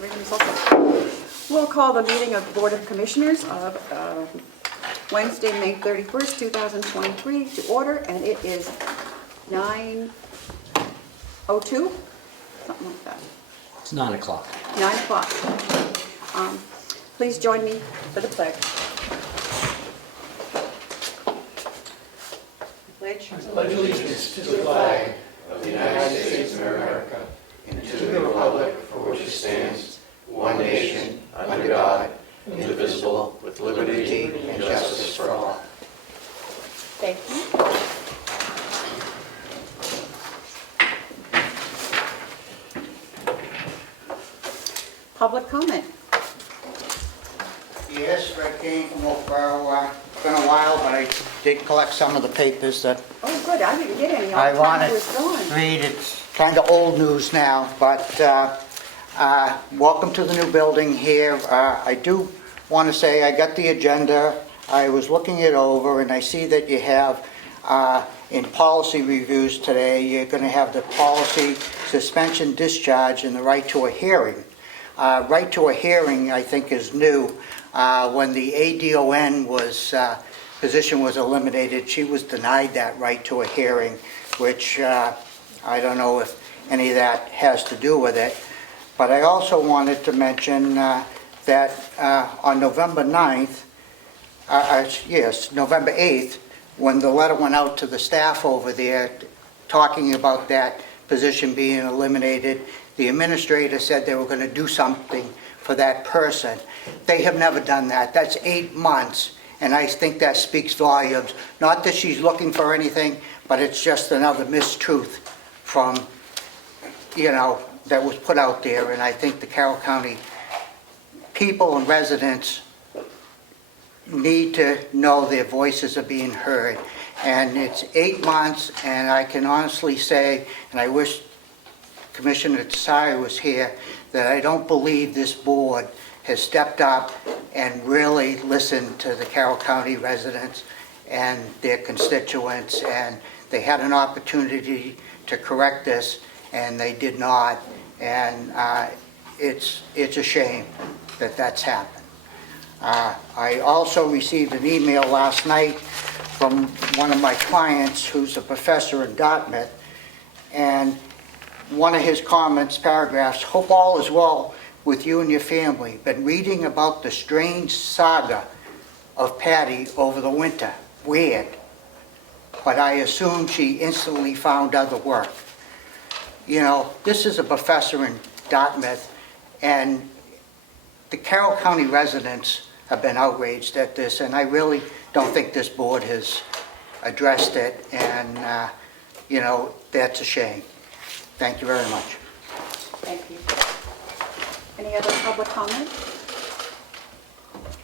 Reading results. We'll call the meeting of the Board of Commissioners of Wednesday, May 31st, 2023 to order, and it is 9:02, something like that. It's 9 o'clock. 9 o'clock. Please join me for the pledge. Pledge. Pledge allegiance to the flag of the United States of America and to the republic for which it stands, one nation, under God, indivisible, with liberty and justice for all. Thank you. Public comment. Yes, Red King from Oak Barrel. It's been a while, but I did collect some of the papers that Oh, good, I didn't get any. I All the time wanted was gone. to read. It's kind of old news now, but welcome to the new building here. I do want to say I got the agenda. I was looking it over, and I see that you have in policy reviews today, you're going to have the policy suspension, discharge, and the right to a hearing. Right to a hearing, I think, is new. When the ADON position was eliminated, she was denied that right to a hearing, which I don't know if any of that has to do with it. But I also wanted to mention that on November 9th, November 8th, when the letter went out to the staff over there talking about that position being eliminated, the administrator said they were going to do something for that person. They have never done that. That's 8 months, and I think that speaks volumes. Not that she's looking for anything, but it's just another mistruth from, that was put out there, and I think the Carroll County people and residents need to know their voices are being heard. And it's 8 months, and I can honestly say, and I wish Commissioner Tsai was here, that I don't believe this board has stepped up and really listened to the Carroll County residents and their constituents, and they had an opportunity to correct this, and they did not, and it's a shame that that's happened. I also received an email last night from one of my clients who's a professor in Dartmouth, and one of his comments, paragraphs, hope all is well with you and your family. Been reading about the strange saga of Patty over the winter. Weird. But I assume she instantly found other work. This is a professor in Dartmouth, and the Carroll County residents have been outraged at this, and I really don't think this board has addressed it, and, that's a shame. Thank you very much. Thank you. Any other public comment?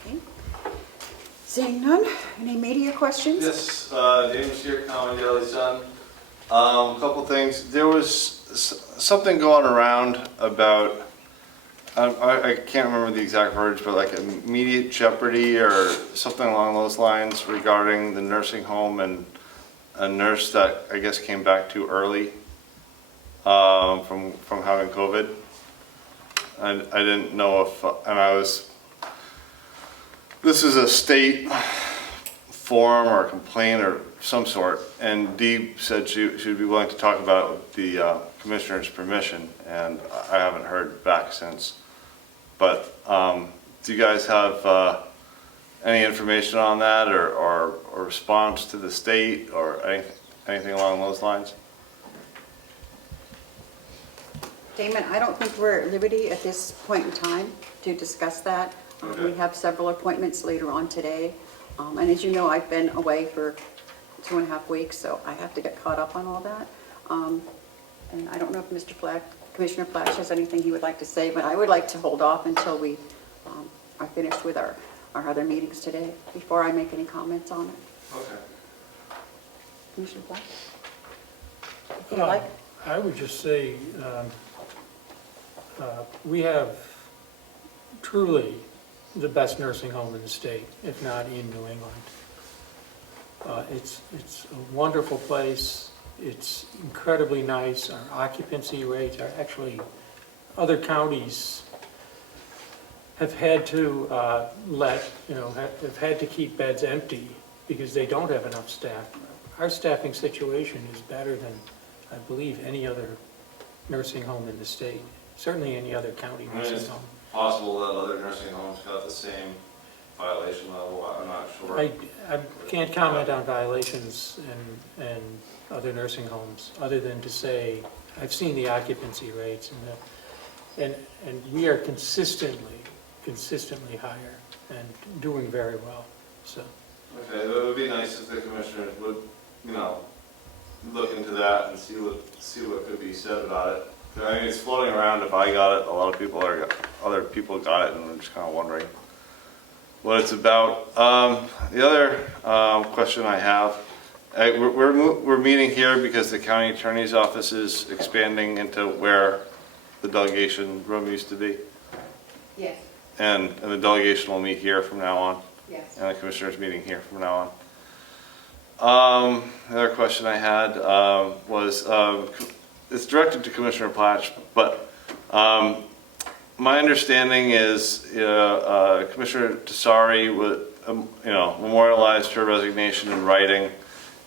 Okay. Seeing none, any media questions? Yes, James here, Comeau, Daily Sun. A couple things. There was something going around about, I can't remember the exact words, but like immediate jeopardy or something along those lines regarding the nursing home and a nurse that I guess came back too early from having COVID. And I didn't know if, this is a state forum or complaint or some sort, and Dee said she would be willing to talk about it with the commissioner's permission, and I haven't heard back since. But do you guys have any information on that or response to the state or anything along those lines? Damon, I don't think we're at liberty at this point in time to discuss that. Okay. We have several appointments later on today. And as you know, I've been away for 2.5 weeks, so I have to get caught up on all that. And I don't know if Commissioner Flash has anything he would like to say, but I would like to hold off until we are finished with our other meetings today before I make any comments on it. Okay. Commissioner Flash? If you like. I would just say we have truly the best nursing home in the state, if not in New England. It's a wonderful place. It's incredibly nice. Our occupancy rates are actually, other counties have had to have had to keep beds empty because they don't have enough staff. Our staffing situation is better than, I believe, any other nursing home in the state, certainly any other county I mean, nursing it's home. possible that other nursing homes got the same violation level, I'm not sure. I can't comment on violations in other nursing homes, other than to say, I've seen the occupancy rates, and we are consistently higher and doing very well, so. Okay, it would be nice if the commissioners would, look into that and see what could be said about it. I mean, it's floating around. If I got it, other people got it, and I'm just kind of wondering what it's about. The other question I have, we're meeting here because the county attorney's office is expanding into where the delegation room used to be, Yes, and the delegation will meet here from now on. yes. And the commissioners meeting here from now on. The other question I had was, it's directed to Commissioner Platch, but my understanding is Commissioner Tesari would, memorialized her resignation in writing,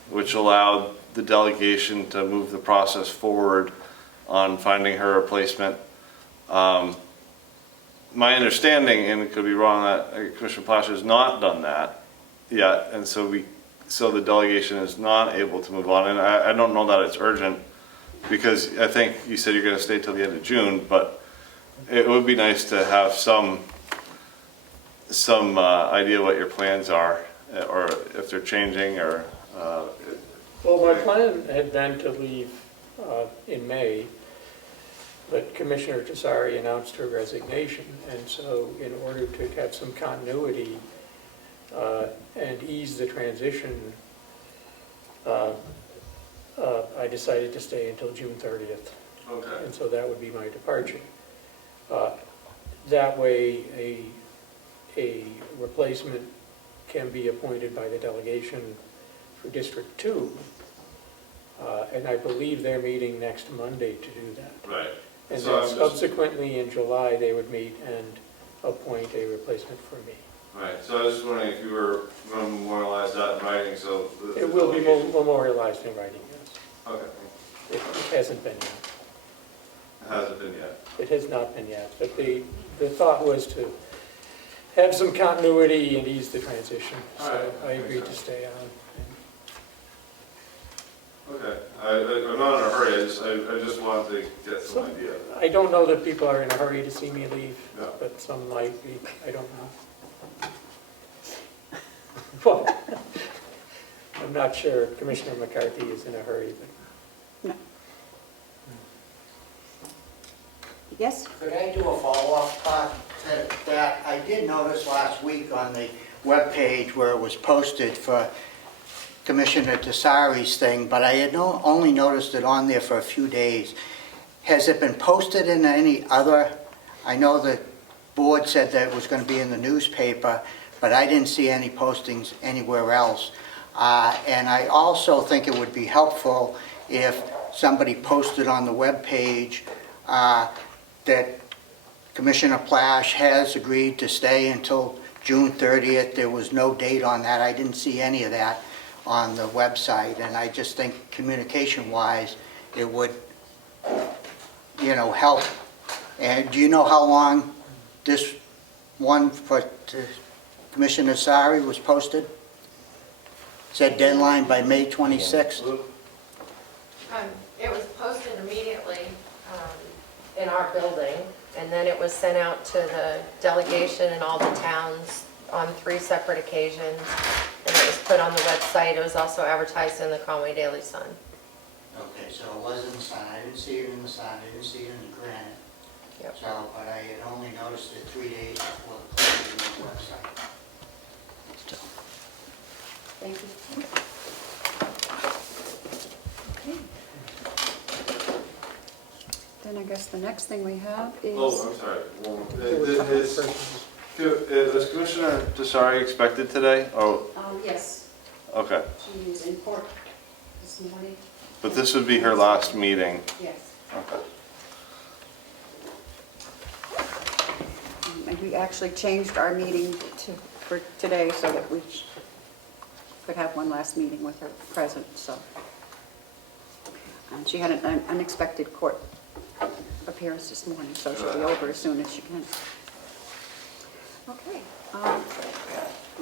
which allowed the delegation to move the process forward on finding her replacement. My understanding, and it could be wrong, that Commissioner Platch has not done that yet, and so the delegation is not able to move on. And I don't know that it's urgent, because I think you said you're going to stay till the end of June, but it would be nice to have some idea what your plans are, or if they're changing, or. Well, my plan had been to leave in May, but Commissioner Tesari announced her resignation, and so in order to have some continuity and ease the transition, I decided to stay until June 30th. Okay. And so that would be my departure. That way, a replacement can be appointed by the delegation for District 2, and I believe they're meeting next Monday to do that. Right. And So then subsequently in July, they would meet and appoint a replacement for me. Right. So I was just wondering if you were going to memorialize that in writing, so. It will be memorialized in writing, yes. Okay. It hasn't been yet. It hasn't been yet. It has not been yet, but the thought was to have some continuity and ease the transition. All So right. I agreed to stay on. Okay. I'm not in a hurry. I just wanted to get some idea. I don't know that people are in a hurry to see me leave, No. but some might be, I don't know. But I'm not sure Commissioner McCarthy is in a hurry, but. No. Yes? Could I do a follow-up to that? I did notice last week on the webpage where it was posted for Commissioner Tesari's thing, but I had only noticed it on there for a few days. Has it been posted in any other? I know the board said that it was going to be in the newspaper, but I didn't see any postings anywhere else. And I also think it would be helpful if somebody posted on the webpage that Commissioner Plash has agreed to stay until June 30th. There was no date on that. I didn't see any of that on the website, and I just think communication-wise, it would, help. And do you know how long this one for Commissioner Tesari was posted? Said deadline by May 26th. It was posted immediately in our building, and then it was sent out to the delegation in all the towns on 3 separate occasions, and it was put on the website. It was also advertised in the Comeau Daily Sun. Okay, so it was in the Sun. I didn't see it in the Sun. I didn't see it in the Granite. Yep. So, but I had only noticed it 3 days before the posting on the website. Thank you. Okay. Then I guess the next thing we have is... Oh, I'm sorry. Is Commissioner Tesari expected today? Oh, Yes, okay. she is in court this morning. But this would be her last meeting. Yes. Okay. And And we actually changed our meeting for today so that we could have one last meeting with her present, so. And she had an unexpected court appearance this morning, so she'll be over as soon as she can. Okay.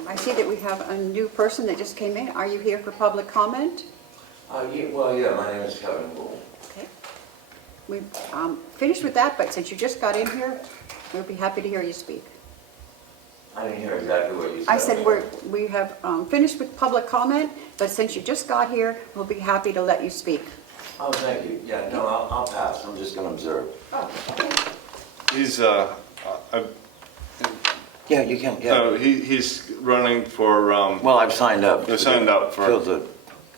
I see that we have a new person that just came in. Are you here for public comment? Yeah, my name is Kevin Bull. Okay. We finished with that, but since you just got in here, we'll be happy to hear you speak. I didn't hear exactly what you said. I said we have finished with public comment, but since you just got here, we'll be happy to let you speak. Oh, thank you. Yeah, no, I'll pass. I'm just going to observe. Oh, okay. He's, Yeah, you can, yeah. he's running for, Well, I've signed up. You signed up for- Fill the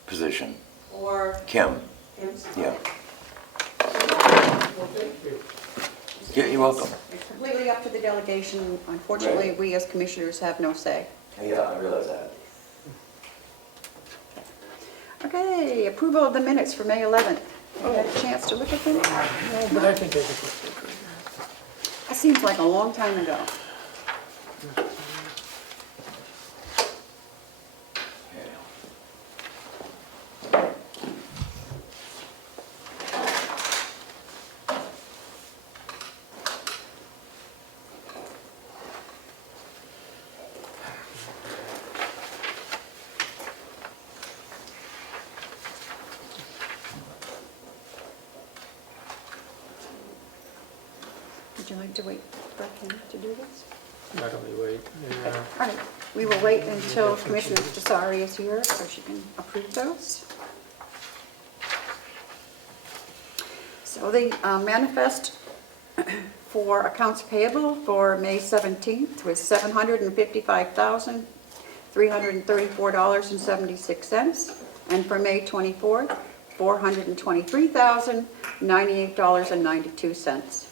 position. Or Kim, Kim's? yeah. Well, thank you. Yeah, you're welcome. It's completely up to the delegation. Unfortunately, Right. we as commissioners have no say. Yeah, I realize that. Okay, approval of the minutes for May 11th. Have you had a chance to look at them? No, but I think they look good. That seems like a long time ago. Would you like to wait for Kim to do this? Not only wait, All right, we will wait until Commissioner Desari is here so she can approve those. So the manifest for accounts payable for May 17th was $755,334.76, and for May 24th, $423,098.92.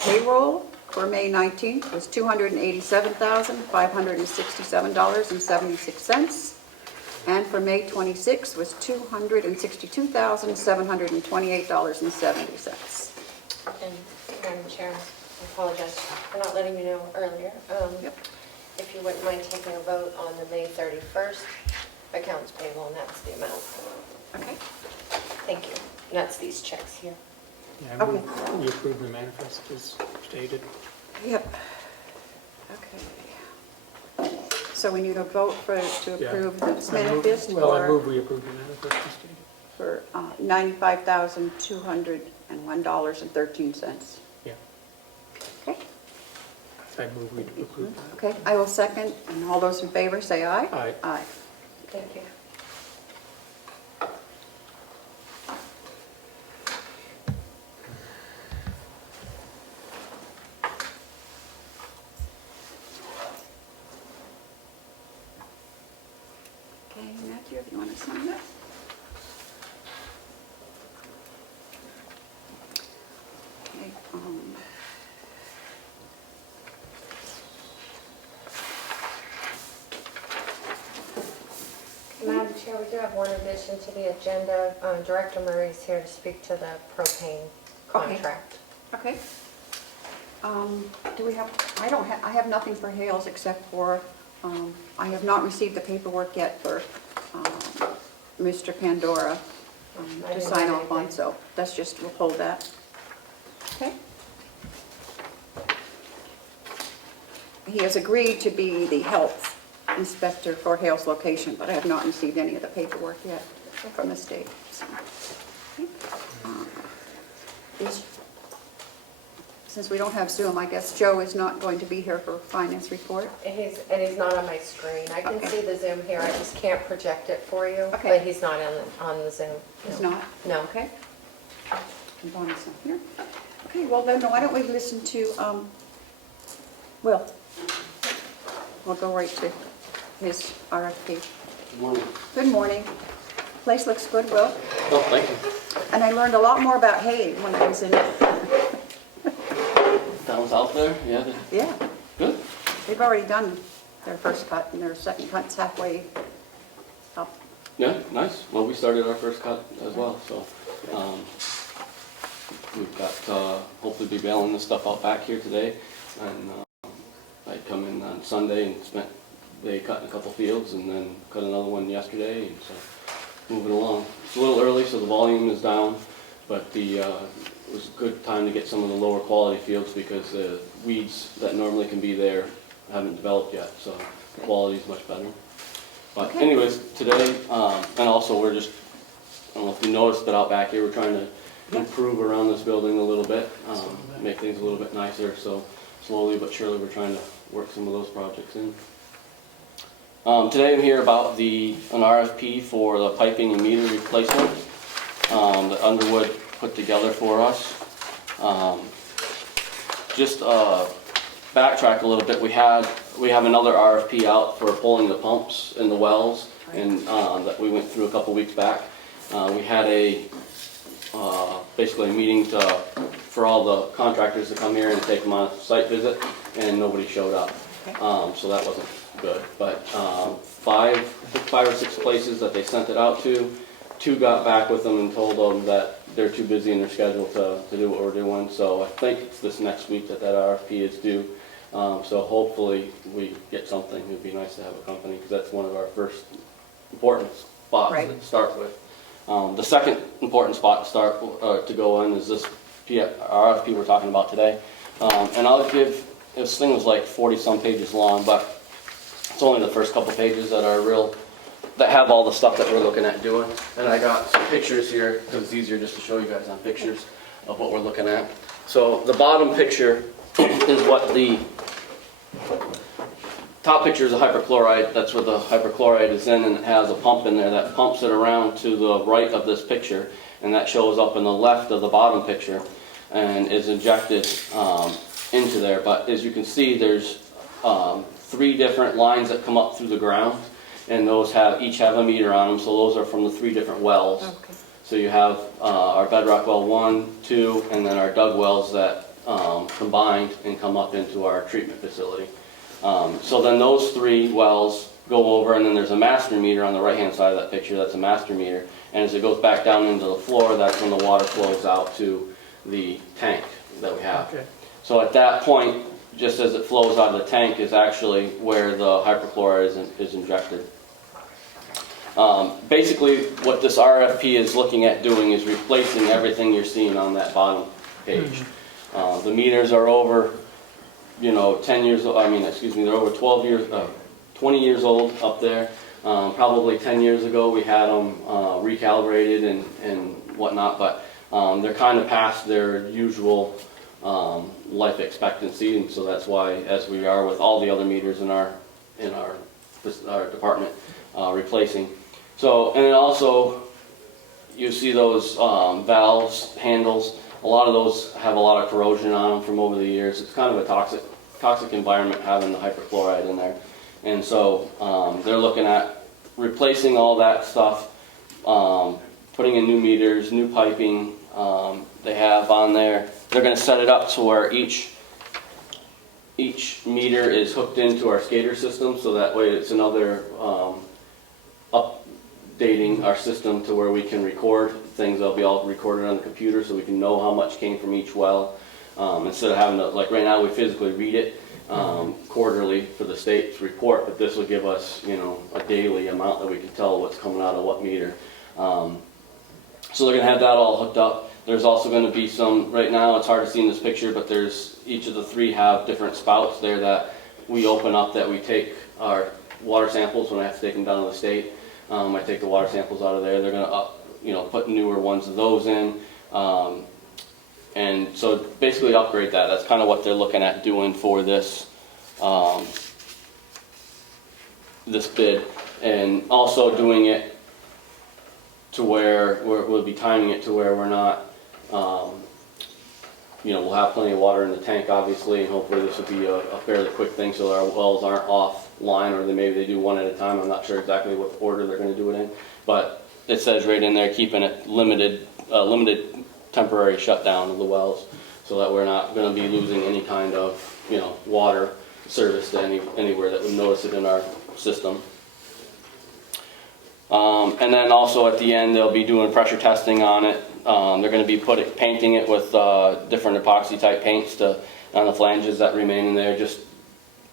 Payroll for May 19th was $287,567.76, and for May 26th was $262,728.70. And Madam Chair, I apologize for not letting you know earlier. Yep. If you wouldn't mind taking a vote on the May 31st accounts payable, and that's the amount. Okay. Thank you. And that's these checks here. yeah, I move we approve the manifest as stated. Yep. Okay. So we need a vote to Yeah. approve the I move- manifest Well, I for move we approve the manifest as stated. $95,201.13. Yeah, Okay. I move we approve that. Okay, I will second, and all those in favor say aye. Aye. Aye. Thank you. Okay, Matthew, if you want to sign that. Okay, Madam Chair, we do have one addition to the agenda. Director Murray's here to speak to the propane Okay. contract. Okay. Do we have, I have nothing for Hales except for, I have not received the paperwork yet for Mr. Pandora I to didn't sign have off on, anything. so that's just, we'll hold that. Okay? He has agreed to be the health inspector for Hales location, but I have not received any of the paperwork yet from the state. So, okay. Since we don't have Zoom, I guess Joe is not going to be here for finance report. And he's not on my screen. I can Okay. see the Zoom here, I just can't project it for you. Okay. But he's not on the Zoom. He's No. not? No. Okay. And Bonnie's not here. Okay, well then, why don't we listen to, Will? We'll go right to his RFP. Good morning. Good morning. Place looks good, Will. Oh, thank you. And I learned a lot more about hay when I was in it. That was out there? Yeah, Yeah, good. they've already done their first cut, and their second cut's halfway up. Yeah, nice. Well, we started our first cut as well, so we've got, hopefully be bailing this stuff out back here today and I'd come in on Sunday and spent the day cutting a couple fields and then cut another one yesterday, and so moving along. It's a little early, so the volume is down, but it was a good time to get some of the lower quality fields because the weeds that normally can be there haven't developed yet, so the quality is much better. But Okay. anyways, today, and also we're just, I don't know if you noticed, but out back here, we're trying to improve around this building a little bit, make things a little bit nicer, so slowly but surely we're trying to work some of those projects in. Today I'm here about an RFP for the piping and meter replacement that Underwood put together for us. Just backtrack a little bit, we have another RFP out for pulling the pumps in the wells, and that we went through a couple weeks back. We had basically a meeting for all the contractors to come here and take them on a site visit, and nobody showed up. So that wasn't good, but five or six places that they sent it out to, 2 got back with them and told them that they're too busy in their schedule to do what we're doing. So I think it's this next week that RFP is due. So hopefully we get something. It would be nice to have a company, because that's one of our first important spots to start with. The second important spot to go in is this RFP we're talking about today. And this thing was like 40-some pages long, but it's only the first couple pages that have all the stuff that we're looking at doing. And I got some pictures here, because it's easier just to show you guys on pictures of what we're looking at. So the bottom picture is what the top picture is a hyperchloride. That's where the hyperchloride is in, and it has a pump in there that pumps it around to the right of this picture, and that shows up in the left of the bottom picture and is injected into there. But as you can see, there's 3 different lines that come up through the ground, and those each have a meter on them, so those are from the 3 different wells. Okay. So you have our bedrock well 1, 2, and then our dug wells that combined and come up into our treatment facility. So then those 3 wells go over, and then there's a master meter on the right-hand side of that picture. That's a master meter, and as it goes back down into the floor, that's when the water flows out to the tank that we have. Okay. So at that point, just as it flows out of the tank, is actually where the hyperchloride is injected. Basically, what this RFP is looking at doing is replacing everything you're seeing on that bottom page. The meters are over, 10 years old. They're over 20 years old up there. Probably 10 years ago we had them recalibrated and whatnot, but they're kind of past their usual life expectancy, and so that's why, as we are with all the other meters in our department, replacing. So, and then also you see those valves, handles. A lot of those have a lot of corrosion on them from over the years. It's kind of a toxic environment having the hyperchloride in there, and so they're looking at replacing all that stuff, putting in new meters, new piping. They have on there. They're going to set it up to where each meter is hooked into our SCADA system, so that way it's another updating our system to where we can record things. They'll be all recorded on the computer, so we can know how much came from each well, instead of having to, like right now we physically read it quarterly for the state's report, but this will give us a daily amount that we can tell what's coming out of what meter. So they're going to have that all hooked up. There's also going to be some, right now it's hard to see in this picture, but each of the 3 have different spouts there that we open up, that we take our water samples when I have to take them down to the state. I take the water samples out of there. They're going to put newer ones of those in. And so basically upgrade that. That's kind of what they're looking at doing for this this bid. And also doing it to where we'll be timing it to where we're not, we'll have plenty of water in the tank, obviously, and hopefully this will be a fairly quick thing so that our wells aren't offline, or maybe they do one at a time. I'm not sure exactly what order they're going to do it in, but it says right in there, keeping it limited temporary shutdown of the wells, so that we're not going to be losing any kind of, water service to anywhere that would notice it in our system. And then also at the end, they'll be doing pressure testing on it. They're going to be painting it with different epoxy type paints on the flanges that remain in there, just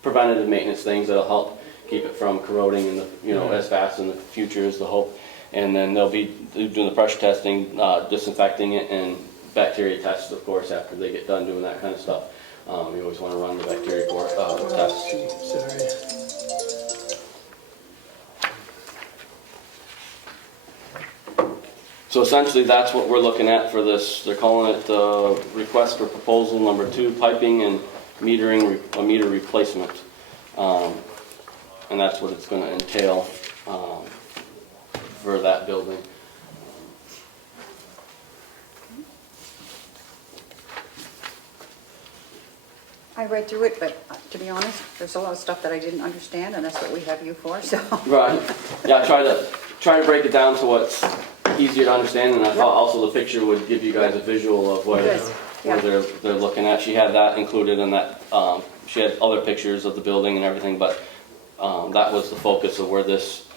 preventative maintenance things that'll help keep it from corroding in the, you know, as fast in the future is the hope. And then they'll be doing the pressure testing, disinfecting it, and bacteria tests, of course, after they get done doing that kind of stuff. You always want to run the bacteria tests. Sorry. So essentially, that's what we're looking at for this. They're calling it request for proposal number 2, piping and metering, a meter replacement. And that's what it's going to entail for that building. I read through it, but to be honest, there's a lot of stuff that I didn't understand, and that's what we have you for, so. Right. Yeah, I try to break it down to what's easier to understand, and I thought also the picture would give you guys a visual of what Yes, yeah. they're looking at. She had that included in that. She had other pictures of the building and everything, but that was the focus of where this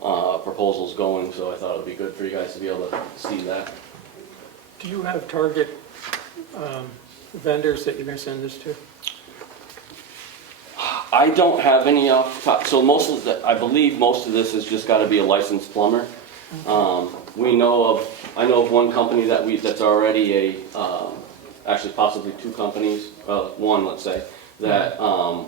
proposal's going. So I thought it would be good for you guys to be able to see that. Do you have target vendors that you're going to send this to? I don't have any off the top. So I believe most of this has just got to be a licensed plumber. I know of one company that's already actually possibly 2 companies, one let's say, that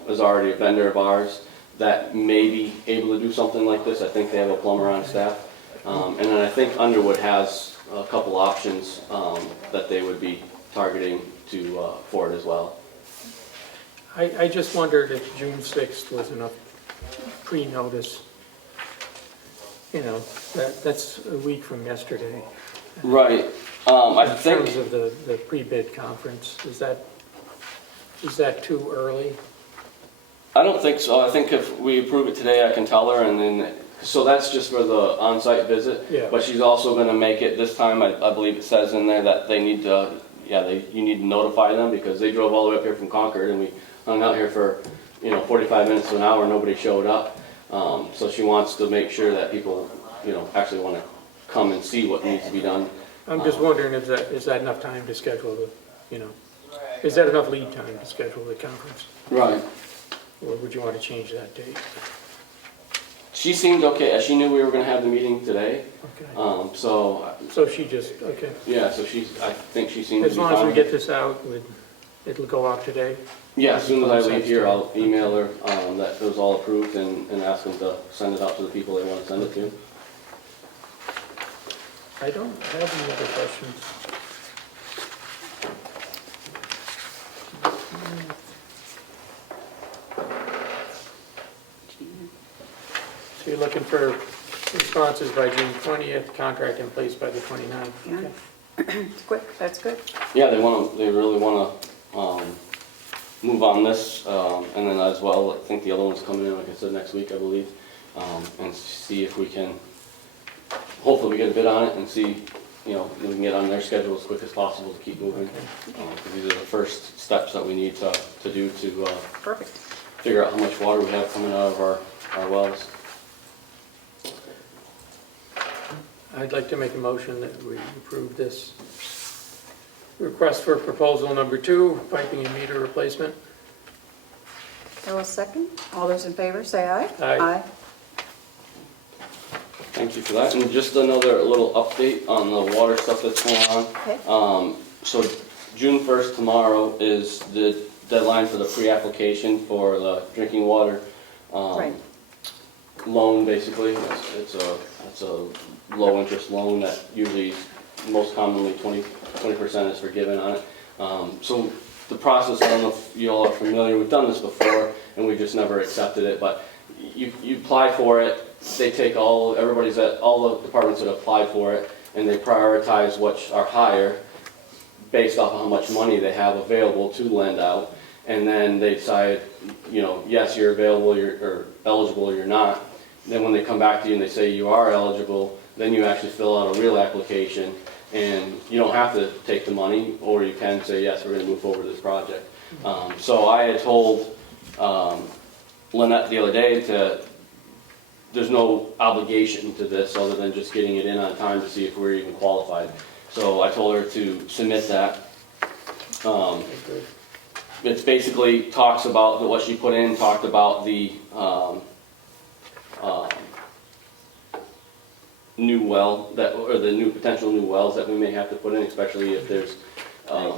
is already a vendor of ours that may be able to do something like this. I think they have a plumber on staff. And then I think Underwood has a couple options that they would be targeting for it as well. I just wondered if June 6th was enough pre-notice. You know, that's a week from yesterday. Right. I In think. terms of the pre-bid conference, is that too early? I don't think so. I think if we approve it today, I can tell her, and then, so that's just for the on-site visit. Yeah. But she's also gonna make it, this time, I believe it says in there that they need to, you need to notify them, because they drove all the way up here from Concord, and we hung out here for, 45 minutes to an hour, nobody showed up. So she wants to make sure that people, actually wanna come and see what needs to be done. I'm just wondering, is that enough time to schedule is that enough lead time to schedule the conference? Right. Or would you want to change that date? She seemed okay, she knew we were gonna have the meeting today, Okay. so, So she just, okay. yeah, so I think she seemed to be As fine. long as we get this out, it'll go out today? Yeah, as soon as I leave here, I'll email her that it was all approved and ask them to send it out to the people they want to send it to. I don't have any other questions. So you're looking for responses by June 20th, contract in place by the 29th? Yeah. Okay. It's quick, that's good. Yeah, they really want to move on this, and then as well, I think the other one's coming in, like I said, next week, I believe, and see if we can, hopefully we get a bid on it and see, we can get on their schedule as quick as possible to keep moving. Because these are the first steps that we need to do to Perfect. figure out how much water we have coming out of our wells. I'd like to make a motion that we approve this request for proposal number 2, piping and meter replacement. Carroll, second. All those in favor, say aye. Aye. Thank you for that. And just another little update on the water stuff that's going on. Okay. So June 1st, tomorrow, is the deadline for the pre-application for the drinking water Right. loan, basically. It's a low-interest loan that usually, most commonly, 20% is forgiven on it. So the process, I don't know if you all are familiar, we've done this before, and we just never accepted it, but you apply for it, they take all the departments that apply for it, and they prioritize which are higher based off of how much money they have available to lend out, and then they decide, yes, you're available, or eligible, or you're not. Then when they come back to you and they say you are eligible, then you actually fill out a real application, and you don't have to take the money, or you can say, yes, we're going to move forward with this project. So I had told Lynette the other day there's no obligation to this other than just getting it in on time to see if we're even qualified. So I told her to submit that. it's basically talks about what she put in, talked about the new well that, or the new potential new wells that we may have to put in, especially if there's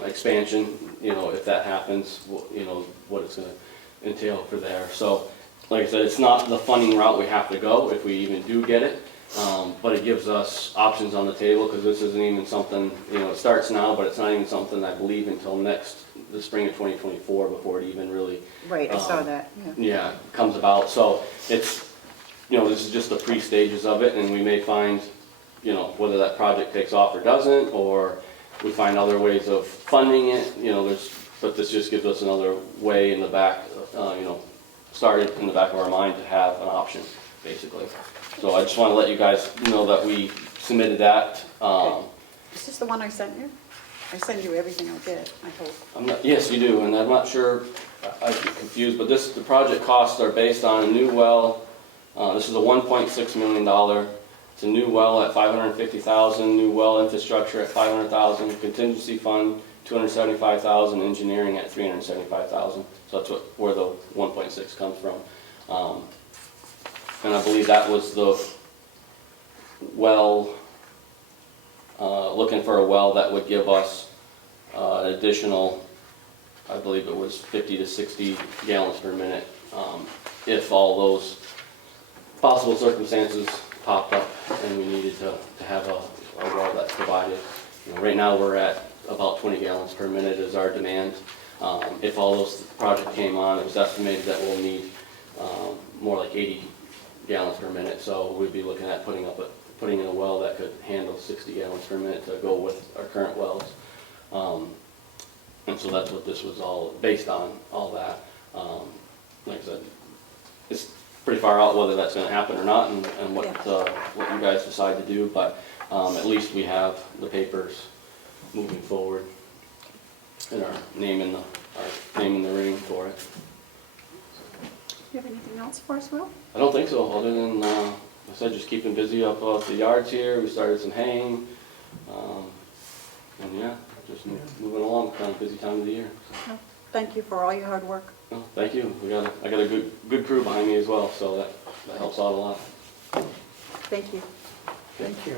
expansion, if that happens, what it's gonna entail for there. So, like I said, it's not the funding route we have to go if we even do get it, but it gives us options on the table, because this isn't even something, it starts now, but it's not even something I believe until the spring of 2024 before it even really. Right, I saw that, yeah. Yeah, comes about, so it's, this is just the pre-stages of it, and we may find, whether that project takes off or doesn't, or we find other ways of funding it, but this just gives us another way in the back, started in the back of our mind to have an option, basically. So I just want to let you guys know that we submitted that. Is this the one I sent you? I send you everything I did, I hope. Yes, you do, and I'm not sure, I get confused, but the project costs are based on a new well. This is a $1.6 million. It's a new well at $550,000, new well infrastructure at $500,000, contingency fund $275,000, engineering at $375,000. So that's where the 1.6 comes from. And I believe that was the well, looking for a well that would give us an additional, I believe it was 50 to 60 gallons per minute, if all those possible circumstances popped up and we needed to have a well that's provided. Right now we're at about 20 gallons per minute is our demand. If all those projects came on, it was estimated that we'll need more like 80 gallons per minute. So we'd be looking at putting in a well that could handle 60 gallons per minute to go with our current wells. And so that's what this was all based on, all that. Like I said, it's pretty far out whether that's going to happen or not, and what you guys decide to do, but at least we have the papers moving forward and our name in the ring for it. You have anything else for us, Will? I don't think so, other than, I said, just keeping busy up the yards here. We started some haying, and yeah, just moving along, kind of busy time of the year. So. No. Thank you for all your hard work. No, thank you. I got a good crew behind me as well, so that helps out a lot. Thank you. Thank you.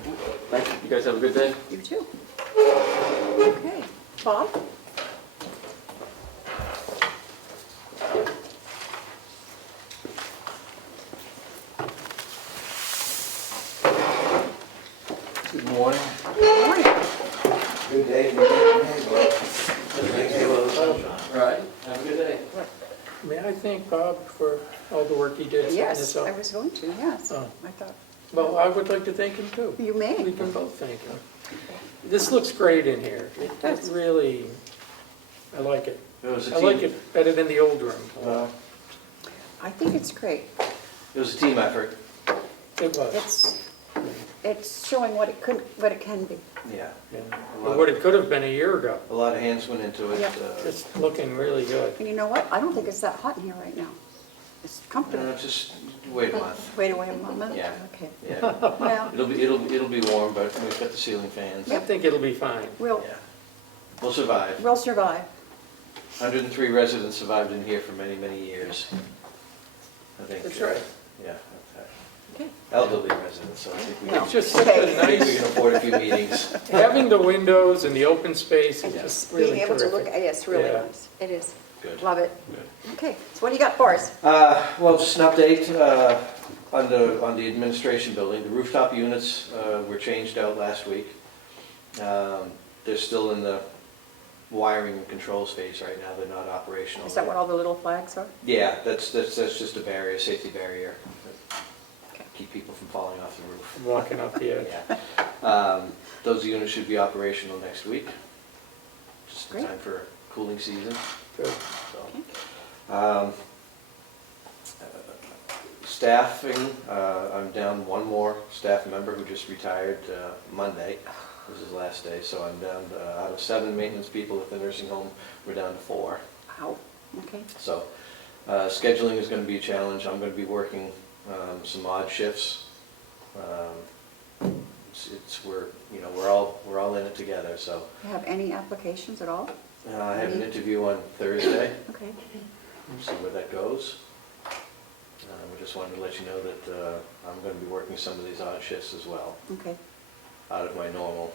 Thank you. You guys have a good day. You too. Okay, Bob? Good morning. Good morning. Good day. Right. Have a good day. May I thank Bob for all the work he did setting Yes, this I up? was going to, yes. Oh. I thought, Well, I would like to thank him too. you may. We can both thank him. This looks great in here. It really, I like it. It was a I like it better than the old room. I think it's great. It was a team effort. It was. It's showing what it can be. Yeah. Yeah. And what it could have been a year ago. A lot of hands went into it. Yep. It's looking really good. And you know what? I don't think it's that hot in here right now. It's comfortable. Just wait a month. Wait away a moment? Yeah. Okay. Yeah. Well, It'll be warm, but we've got the ceiling fans. I think it'll be fine. we'll We'll survive. survive. 103 residents survived in here for many, many years. I think. That's right. Yeah. Okay. Elderly residents, so I think we No. It's just Okay. such a I think we nice, can afford a few meetings. having the windows and the open space is And just being really able to look, terrific. yes, really Yeah. nice. It is. Good. Love it. Good. Okay, so what do you got for us? Well, just an update on the administration building. The rooftop units were changed out last week. They're still in the wiring and controls phase right now. They're not operational. Is that what all the little flags are? Yeah, that's just a barrier, safety barrier. Okay. Keep people from falling off the roof. Walking up the edge. Yeah. Those units should be operational next week. Just in Great. time for cooling season. Good. So, staffing, I'm down one more staff member who just retired Monday. This is his last day, so I'm down, out of 7 maintenance people at the nursing home, we're down to 4. Wow, okay. So, scheduling is going to be a challenge. I'm going to be working some odd shifts. We're all in it together, so. Do you have any applications at all? I have an interview on Thursday. Okay. We'll see where that goes. We just wanted to let you know that I'm going to be working some of these odd shifts as well, Okay, out of my normal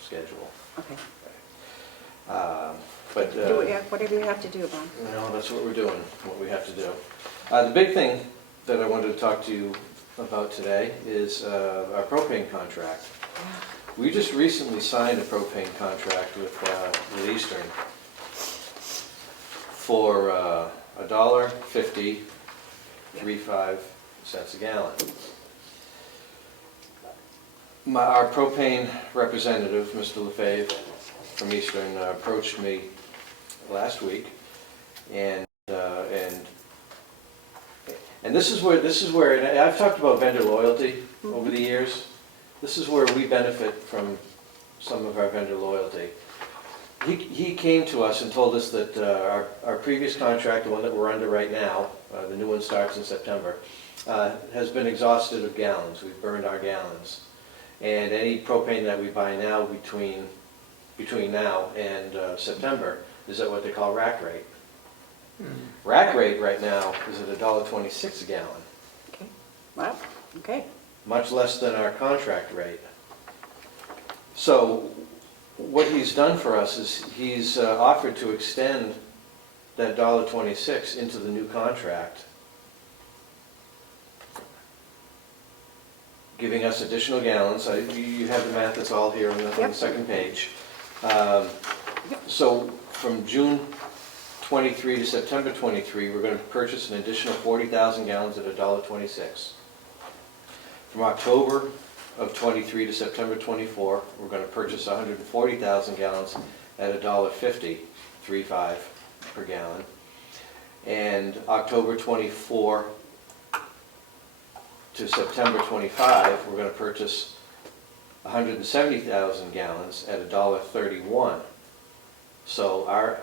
schedule. okay. But, Whatever you have to do, Bob. that's what we're doing, what we have to do. The big thing that I wanted to talk to you about today is our propane contract. We just recently signed a propane contract with Eastern for $1.50, 35 cents a gallon. Our propane representative, Mr. Lefebvre from Eastern, approached me last week, and this is where and I've talked about vendor loyalty over the years. This is where we benefit from some of our vendor loyalty. He came to us and told us that our previous contract, the one that we're under right now, the new one starts in September, has been exhausted of gallons. We've burned our gallons. And any propane that we buy now between now and September is at what they call rack rate. Rack rate right now is at $1.26 a gallon, Okay, well, okay. much less than our contract rate. So what he's done for us is he's offered to extend that $1.26 into the new contract, giving us additional gallons. You have the math, that's all here on the second page. So from June 23 to September 23, we're going to purchase an additional 40,000 gallons at $1.26. From October of 23 to September 24, we're going to purchase 140,000 gallons at $1.50, 3.5 per gallon. And October 24 to September 25, we're going to purchase 170,000 gallons at $1.31. So our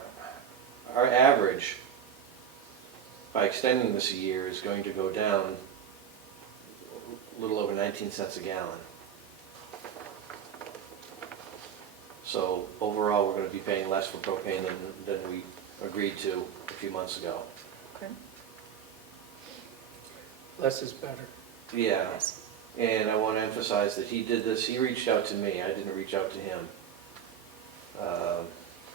average, by extending this a year, is going to go down a little over 19 cents a gallon. So overall, we're going to be paying less for propane than we agreed to a few months ago. Okay. Less is better. Yeah, Yes. and I want to emphasize that he did this, he reached out to me, I didn't reach out to him.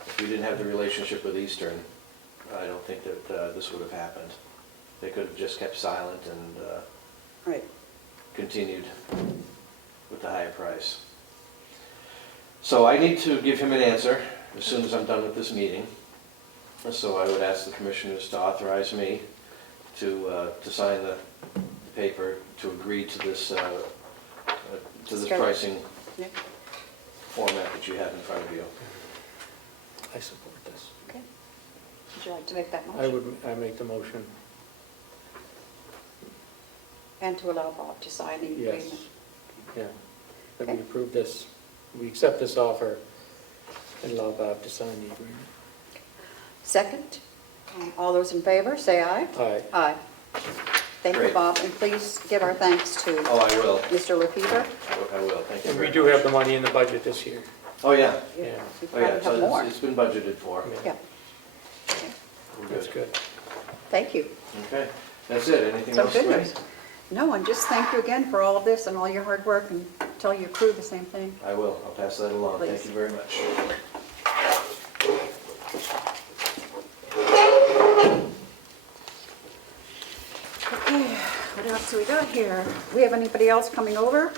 If we didn't have the relationship with Eastern, I don't think that this would have happened. They could have just kept silent and Right. continued with the higher price. So I need to give him an answer as soon as I'm done with this meeting. So I would ask the commissioners to authorize me to sign the paper to agree to this pricing Yeah. format that you have in front of you. I support this. Okay. Would you like to make that motion? I make the motion, And to allow Bob to sign the yes. agreement. Yeah, that we Okay. approve this, we accept this offer and allow Bob to sign the agreement. Second, all those in favor, say aye. Aye. Aye. Thank you, Great. Bob, and please give our thanks to Oh, I will. Mr. Lefebvre. I will, thank you And very we do much. have the money in the budget this year. Oh, yeah. Yeah. We Oh, probably yeah, have so more. it's been budgeted for. Yeah. Okay. We're That's good. good. Thank you. Okay, that's it. Anything So else, good Ray? news. No, and just thank you again for all of this and all your hard work, and tell your crew the same thing. I will. I'll pass that along. Thank Please. you very much. Okay, what else do we got here? We have anybody else coming over?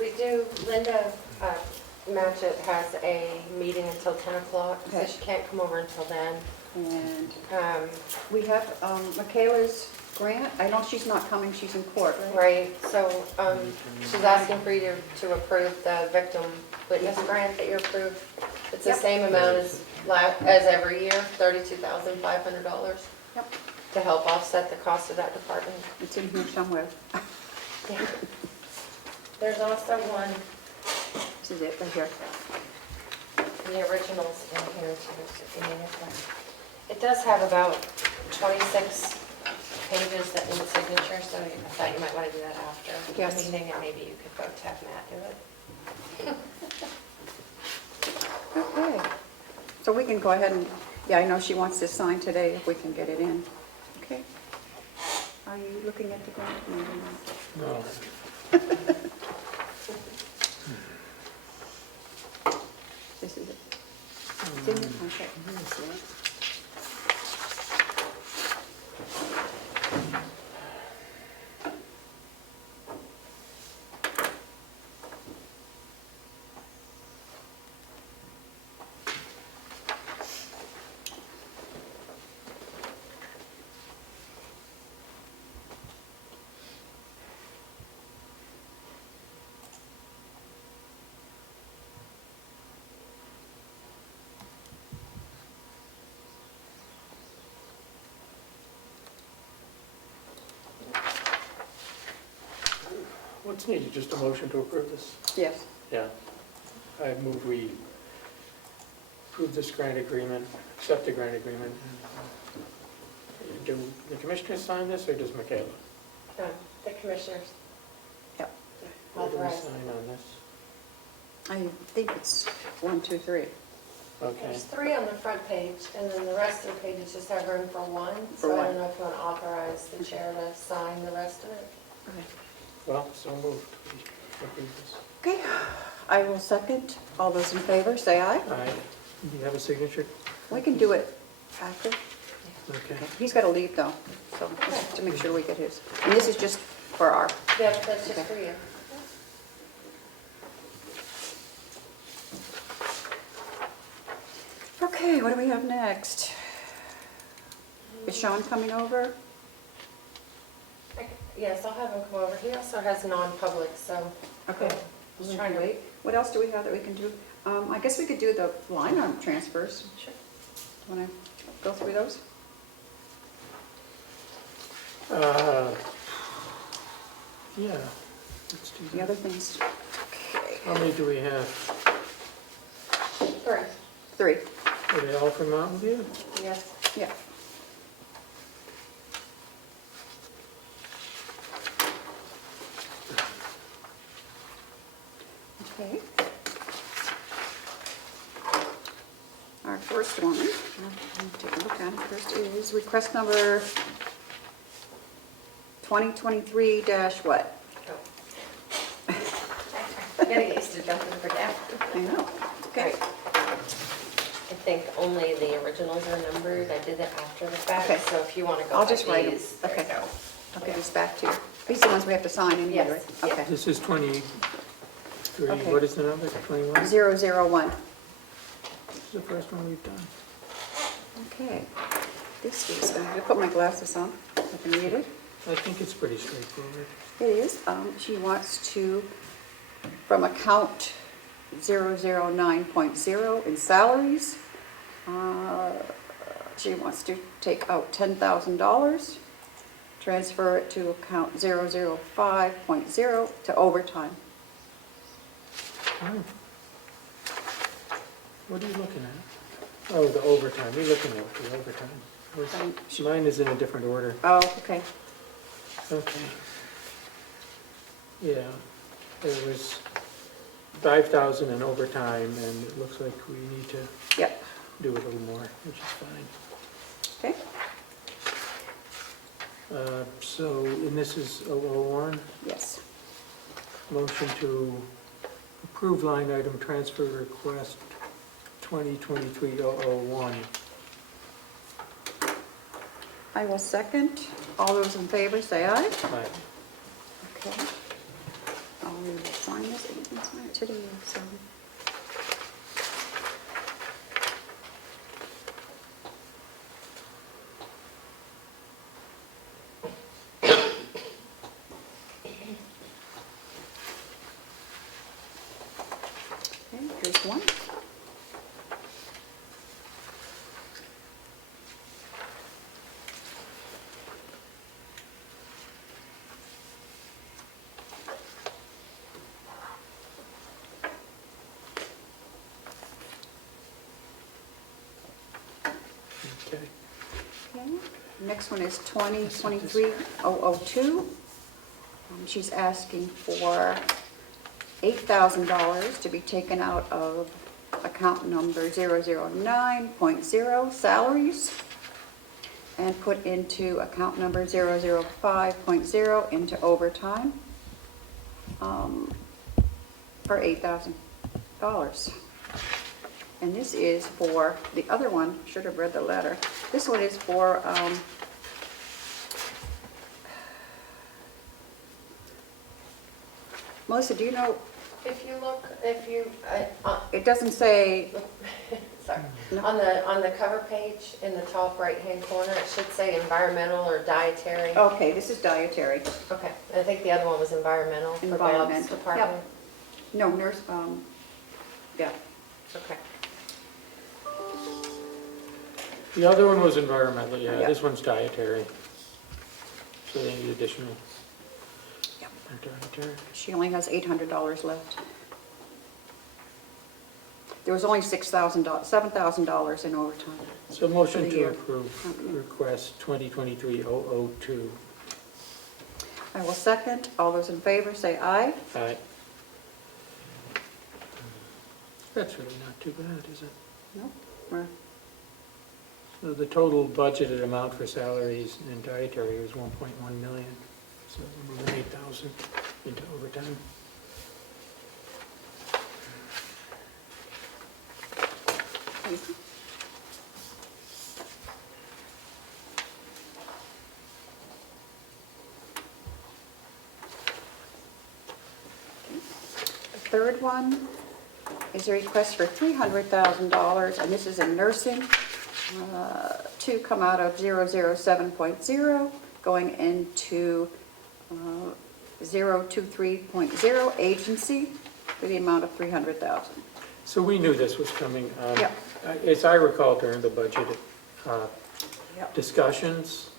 We do, Linda Matchett has a meeting until 10 o'clock, so Okay. she can't come over until then. And Um, we have Michaela's grant. I know she's not coming, she's in court, right? Right, so she's asking for you to approve the victim witness grant that you approved. It's the Yep. same amount as every year, $32,500, Yep, to help offset the cost of that department. it's in here somewhere. Yeah. There's also one, This is it, right here. the originals in here too, so if you need it. It does have about 26 pages that need signatures, so I thought you might want to do that after the Yes. meeting, and maybe you could vote to have Matt do it. Okay, So we can go ahead and, yeah, I know she wants this signed today if we can get it in. Okay. Are you looking at the grant? No, you're not. No. This is it. It's in the contract. What's needed, just a motion to approve this? Yes. Yeah. I move we approve this grant agreement, accept the grant agreement. Do the commissioners sign this, or does Michaela? The commissioners. Yep. Where do we Authorized. sign on this? I think it's 1, 2, 3. Okay. There's 3 on the front page, and then the rest of the pages just have room for 1. For So I one. don't know if you want to authorize the chair to sign the rest of it. Okay. Well, so moved. We approve this. Okay, I will second. All those in favor, say aye. Aye. Do you have a signature? We can do it after. Okay. He's got to leave though, so just to make sure we get his. And this is just for our, Yeah, that's just for you. okay, what do we have next? Is Sean coming over? Yes, I'll have him come over. He also has non-public, so. Okay. Just trying to wait. What else do we have that we can do? I guess we could do the line item transfers. Sure. Want to go through those? Yeah, let's do The that. other things? Okay. How many do we have? 3. 3, Are they all from Mountain View? Yes. yeah. Okay. Our first one, I'll take a look at it first, is request number 2023 dash what? I'm getting used to jumping for that. I know, okay. I think only the originals are numbered. I did it after the fact, Okay. so if you want to go I'll by just write 'em. these, there you Okay. go. I'll give this back to you. These are the ones we have to sign anyway, Yes, right? yeah. Okay. This is 23, Okay. what is the number, 21? 001. This is the first one we've done. Okay. This is, I'm gonna put my glasses on, so I can read it. I think it's pretty straightforward. It is, she wants to, from account 009.0 in salaries, she wants to take out $10,000, transfer it to account 005.0 to overtime. Oh. What are you looking at? Oh, the overtime, you're looking at the overtime. Where's- Mine is in a different order. Oh, okay. Okay. Yeah, there was 5,000 in overtime, and it looks like we need to Yep, do a little more, which is fine. okay. So, and this is 001, Yes. motion to approve line item transfer request 2023-001. I will second. All those in favor, say aye. Aye. Okay. I'll sign this, and you can sign it today, so. Okay, here's one. Okay. Okay, next one is 2023-002. She's asking for $8,000 to be taken out of account number 009.0 salaries and put into account number 005.0 into overtime for $8,000. And this is for, the other one, should have read the letter. This one is for, Melissa, do you know, If you, it doesn't say, sorry, No. on the cover page in the top right-hand corner, it should say environmental or dietary. okay, this is dietary. Okay, I think the other one was environmental for Bob's Environmental, department. No, nurse, yeah. Okay. The other one was environmental, yeah, Yeah. this one's dietary. So they need additional. Yep. Dietary. She only has $800 left. There was only $7,000 in overtime. So motion For the to year. approve request 2023-002. I will second. All those in favor say aye. Aye. That's really not too bad, is it? No? We're- So the total budgeted amount for salaries and dietary was 1.1 million, so we're moving 8,000 into overtime. Thank you. The third one is a request for $300,000, and this is in nursing, to come out of 007.0, going into 023.0 agency for the amount of $300,000. So we knew this was coming. Yeah. As I recall during the budget Yep. discussions,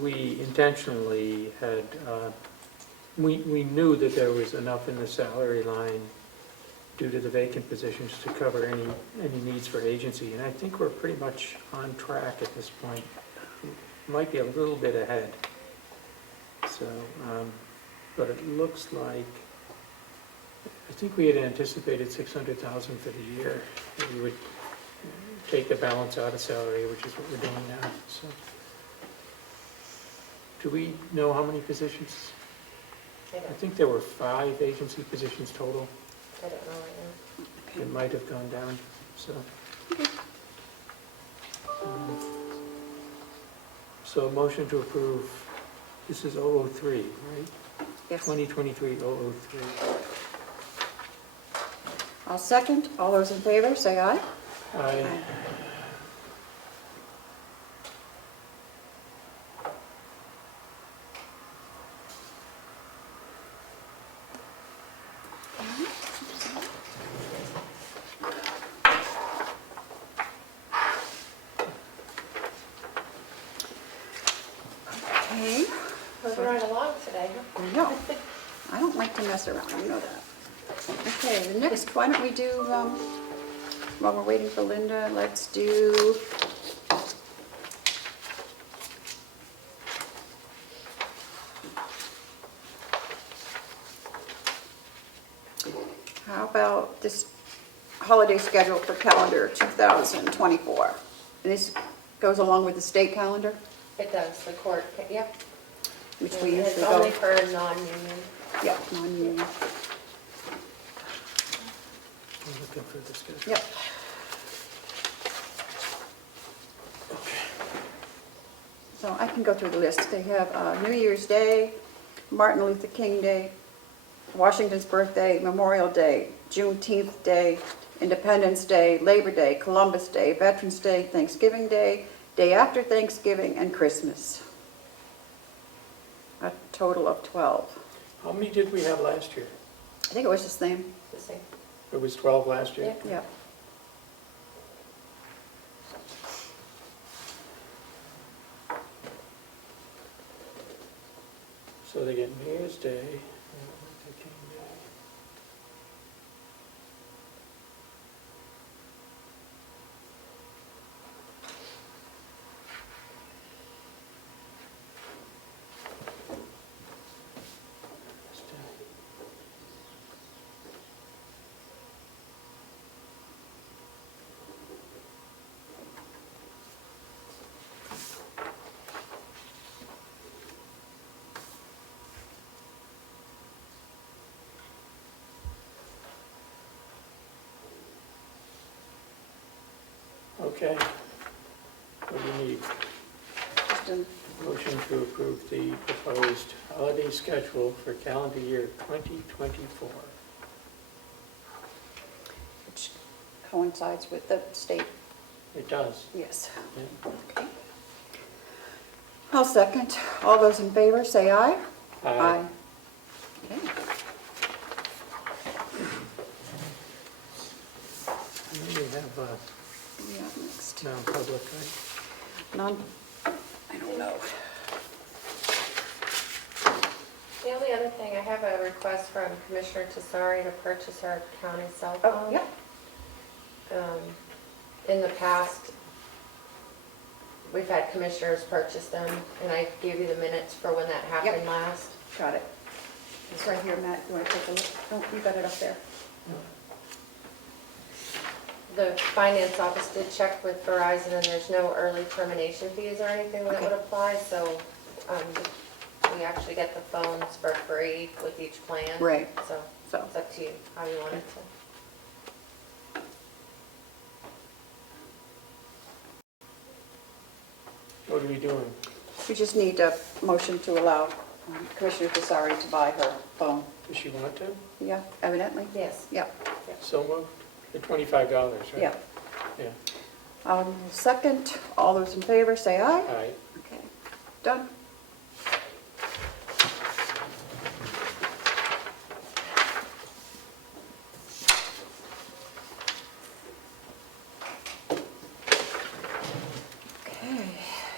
we intentionally had, we knew that there was enough in the salary line due to the vacant positions to cover any needs for agency, and I think we're pretty much on track at this point. Might be a little bit ahead. So, but it looks like, I think we had anticipated 600,000 for the year, that we would take the balance out of salary, which is what we're doing now, so. Do we know how many positions? I I don't think there were 5 agency positions total. I don't know right now. It might have gone down, so. So a motion to approve, this is 003, right? Yes. 2023-003. I'll second. All those in favor, say aye. Aye. Okay. Moving right along today, huh? I know. I don't like to mess around, you know that. Okay, the next, why don't we do, while we're waiting for Linda, let's do, how about this holiday schedule for calendar 2024? And this goes along with the state calendar, It does, the court, yep. which we It's usually only go, for non-union. yeah, non-union. I'm looking for the schedule. Yep. So I can go through the list. They have New Year's Day, Martin Luther King Day, Washington's birthday, Memorial Day, Juneteenth Day, Independence Day, Labor Day, Columbus Day, Veterans Day, Thanksgiving Day, Day after Thanksgiving, and Christmas. A total of 12. How many did we have last year? I think it was the same. The same. It was 12 last year? Yeah. Yeah. So they get New Year's Day, Martin Luther King Day. Veterans Day. Okay. What do you need? Just a Motion to approve the proposed holiday schedule for calendar year 2024. which coincides with the state, It does. yes. Yeah. Okay. I'll second. All those in favor, say aye. Aye. Okay. And then we have Yeah, next. non-public, right? I don't know. The only other thing, I have a request from Commissioner Tesari to purchase our county cell Oh, phone. yeah. In the past, we've had commissioners purchase them, and I gave you the minutes for when that happened Yep. last. Got it. It's right here, Matt. You want to take a look? Oh, you got it up there. The finance office did check with Verizon, and there's no early termination fees or anything that Okay. would apply, so we actually get the phones for free with each plan. Right. So So, it's up to you how you want it to. What are we doing? we just need a motion to allow Commissioner Tesari to buy her phone. Does she want to? Yeah, evidently? Yes. Yeah, So moved? The $25, right? yeah. Yeah. Second, all those in favor, say aye. Aye. Okay, done. Okay,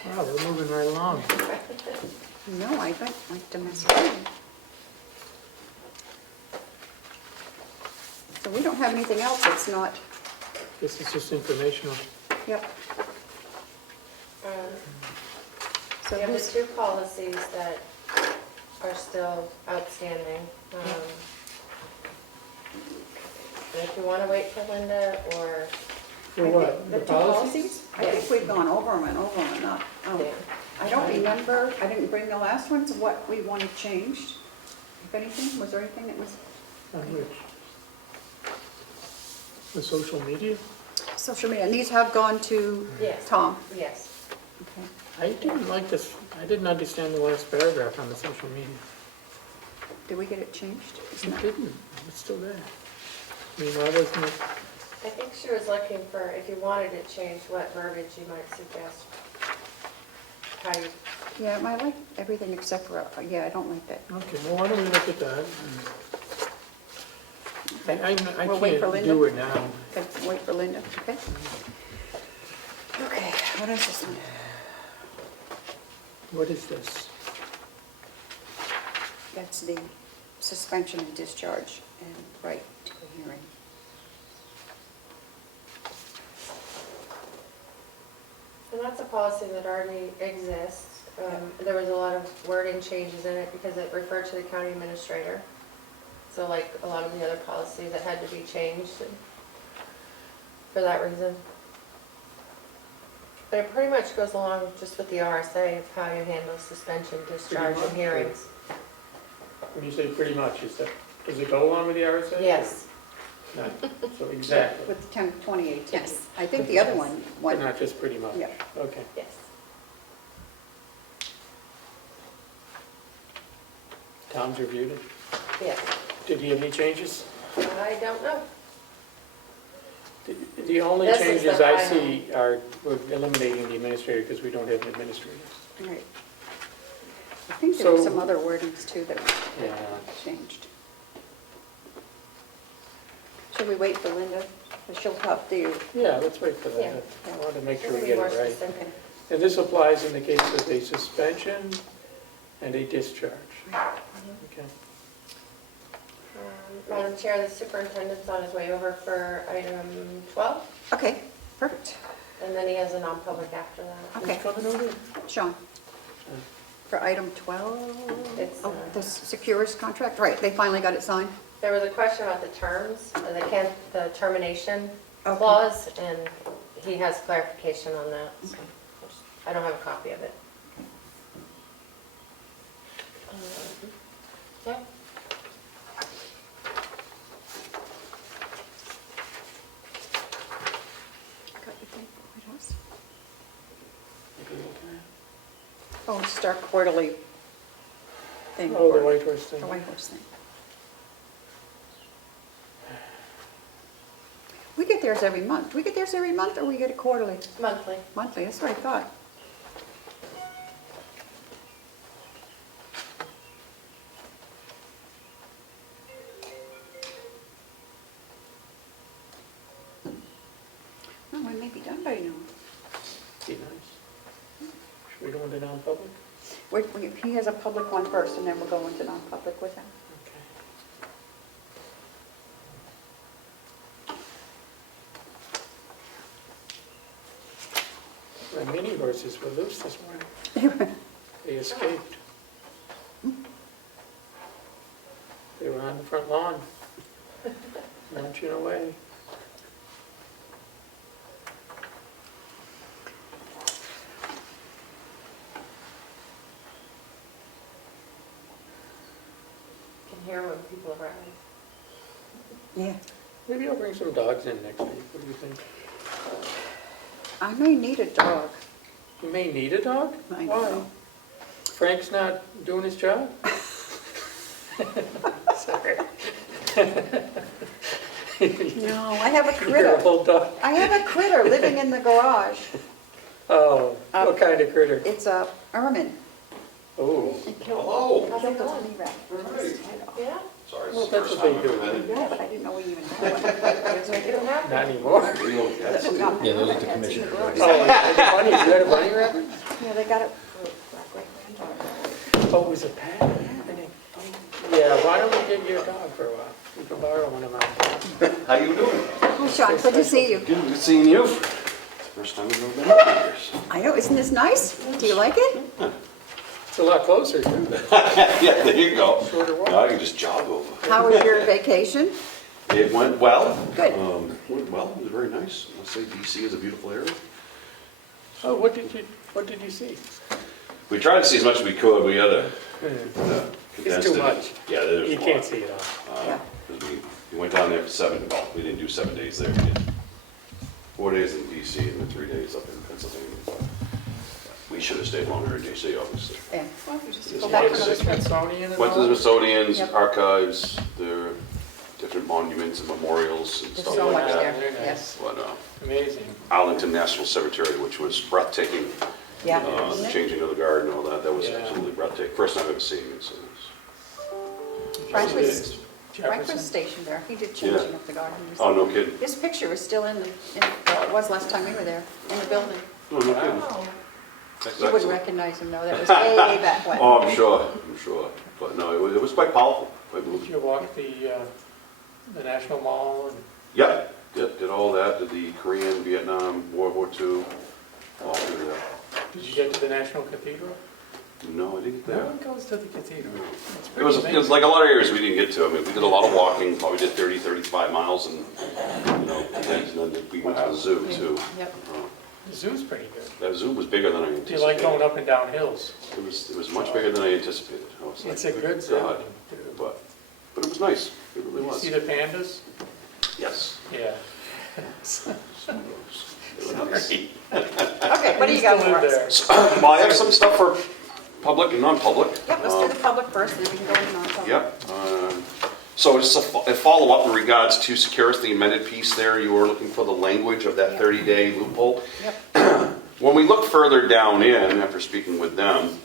Wow, we're moving right along. no, I don't like to mess around. So we don't have anything else that's not, This is just informational. yep. So We have the who's, two policies that are still outstanding. And if you want to wait for Linda, or, For what? the The two policies? I think we've gone over them and over them and up. Yeah. I don't remember, I didn't bring the last ones, what we wanted changed. If anything, was there anything that was? On which? The social media? Social media, and these have gone to yes, Tom. yes. Okay. I didn't like this, I didn't understand the last paragraph on the social media. Did we get it changed? It Isn't it? didn't, it's still there. I mean, why doesn't it, I think she was looking for, if you wanted it changed, what verbiage you might suggest. How you, Yeah, I like everything except for, yeah, I don't like that. okay, well, why don't we look at that? I We'll wait for can't Linda? do it now. Okay, wait for Linda, okay? Okay, what is this one? What is this? That's the suspension and discharge and right to a hearing. and that's a policy that already exists. There was a lot of wording changes in it because it referred to the county administrator. So like a lot of the other policies that had to be changed for that reason. But it pretty much goes along just with the RSA of how you handle suspension, discharge, much, and hearings. When you say pretty much, does it go along with the RSA? Yes. No, so exactly, With 2018. Yes. I think the other one, but not just pretty much? yeah. Okay. Yes. Tom's reviewed it. Yes. Did he have any changes? I don't know. The only This is changes the I final. see are we're eliminating the administrator because we don't have an administrator. Right. I think there were So- some other wordings too that Yeah. changed. Should we wait for Linda? Or she'll have to, Yeah, let's wait for Yeah. that. I want to make sure It'll we be get more it right. specific. And this applies in the case of a suspension and a discharge. Okay. Madam Chair, the superintendent's on his way over for item 12, okay, perfect. and then he has a non-public after that. Okay, Who's coming over? Sean. For item 12, It's, oh, the Securus contract, right, they finally got it signed? There was a question about the terms, the termination Okay. clause, and he has clarification on that. So I don't have a copy of it. Yeah. Got your thing? I don't Oh, it's our quarterly thing. Oh, the for- White Horse thing. The White Horse thing. We get theirs every month. Do we get theirs every month, or we get it quarterly? Monthly. Monthly, that's what I thought. Oh, we may be done by now. Be nice. Should we go into non-public? He has a public one first, and then we'll go into non-public with him. Okay. The mini horses were loose this morning. They escaped. They were on the front lawn, munching away. Can hear when people arrive. Yeah. Maybe I'll bring some dogs in next week. What do you think? I may need a dog. You may need a dog? I Why? know. Frank's not doing his job? Sorry. No, I have a You're a critter. whole dog. I have a critter living in the garage. Oh, what kind of critter? It's a ermine. Oh, It killed- Hello. How's it killed a going? honey rat. Right. Yeah? Sorry, Well, it's the that's first what time they I've been in. Yeah, but I didn't know we even had one. You don't have not anymore. Real cats. Yeah, those are the commissioner Oh, the bunny, you had a bunny rabbit? Yeah, they got it for our great-granddaughter. Oh, it was a pet? Yeah, why don't we get you a dog for a while? You can borrow one of mine. How you doing? Oh, Sean, good to see you. Good seeing you. It's the first time we've ever been up here. I know, isn't this nice? Do you like it? It's a lot closer, too. Yeah, there you go. Shorter walk. Now I can just jog over. How was your vacation? It went well. Good. Went well. It was very nice. I'll say DC is a beautiful area. Oh, what did you see? We tried to see as much as we could. We had to It's condense too it. much. Yeah, there's You a can't lot. see it all. Yeah. 'Cause we went down there for 7, well, we didn't do 7 days there. We did 4 days in DC and then 3 days up in Pennsylvania. But we should have stayed longer in DC, obviously. Yeah. Well, we just Yes, go back to yes. another trip. Smithsonian and Went to all the that? Smithsonian's Yep. archives, their different monuments and memorials and There's stuff so like much that. there, Very yes. nice. But Amazing. Arlington National Cemetery, which was breathtaking, Yeah. the Isn't it? changing of the guard and all that, that was Yeah. absolutely breathtaking. First time I've ever seen it, so it Frank was, Jefferson? Frank was stationed there. He did changing of the guard. He was- was, oh, no kidding. His picture is still well, it was last time we were there, in the building. No, no kidding. Oh, That's You wouldn't excellent. recognize him, though. That was way back when. Oh, I'm sure. But no, it was quite powerful, quite Did moving. you walk the National Mall? And Yep, did all that, did the Korean, Vietnam, World War II, all through that. did you get to the National Cathedral? No, I didn't get No there. one goes to the cathedral. It's It pretty was amazing. like a lot of areas we didn't get to. I mean, we did a lot of walking, probably did 30, 35 miles and, and then we went to the zoo too. Yep. The zoo's pretty good. That zoo was bigger than I Do you anticipated. like going up and down hills? It was much bigger than I anticipated. I was like, It's a good God. zone. too. But it was nice. It really You was. see the pandas? Yes. Yeah. They were nice. Okay, what do you I got used to for live us? there. Well, I have some stuff for public and non-public. Yep, let's do the public first, and then we can go into non-public. Yep. So just a follow-up in regards to Securus, the amended piece there, you were looking for the language of that 30-day loophole. Yep. When we look further down in, after speaking with them,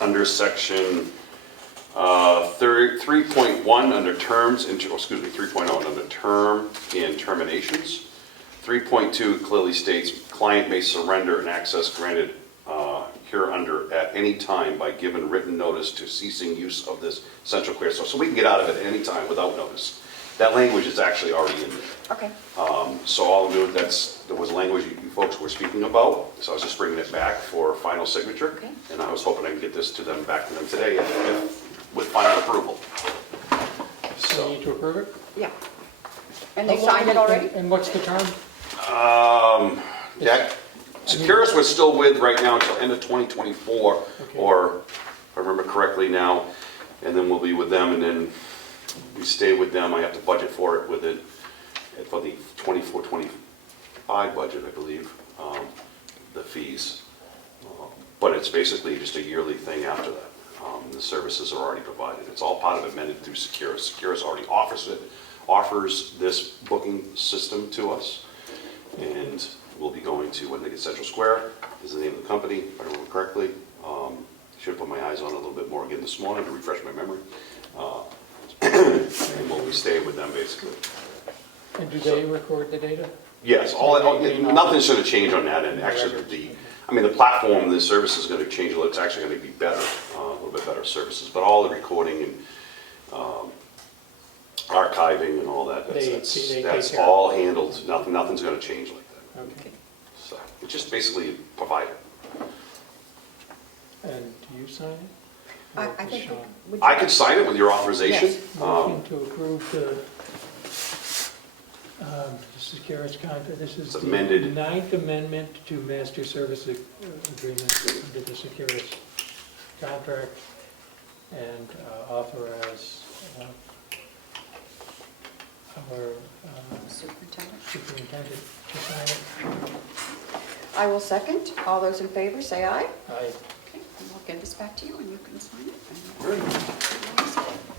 under section 3.1 under terms, 3.0 under term and terminations. 3.2 clearly states, client may surrender an access granted hereunder at any time by given written notice to ceasing use of this central clear source. So we can get out of it at any time without notice. That language is actually already in there. Okay. So all I'm doing, there was language you folks were speaking about, so I was just bringing it back for final signature. Okay. And I was hoping I could get this back to them today with final approval. Do you So, need to approve it? Yeah. And they signed it already? And what's the term? that, Securus was still with right now until end of 2024, Okay. or if I remember correctly now, and then we'll be with them, and then we stay with them. I have to budget for it with it, for the 24-25 budget, I believe, the fees. But it's basically just a yearly thing after that. The services are already provided. It's all part of amended through Securus. Securus already offers this booking system to us. And we'll be going to, I think it's Central Square is the name of the company, if I remember correctly. Should have put my eyes on it a little bit more again this morning to refresh my memory. And we'll be staying with them basically. And do they record the data? Yes, nothing's going to change on that end. Actually, the platform, the service is going to change. It's actually going to be better, a little bit better services. But all the recording and archiving and all that, that's all handled. Nothing's going to change like that. Okay. So it's just basically a provider. And do you sign it? I Or does think, Sean? would I you- could sign it with your authorization. Yes. Motion to approve the Securus contract. This is It's the amended. 9th Amendment to Master Service Agreement under the Securus contract, and authorize our Superintendent? superintendent to sign it. I will second. All those in favor, say aye. I Okay, and we'll get this back to you, and you can sign it.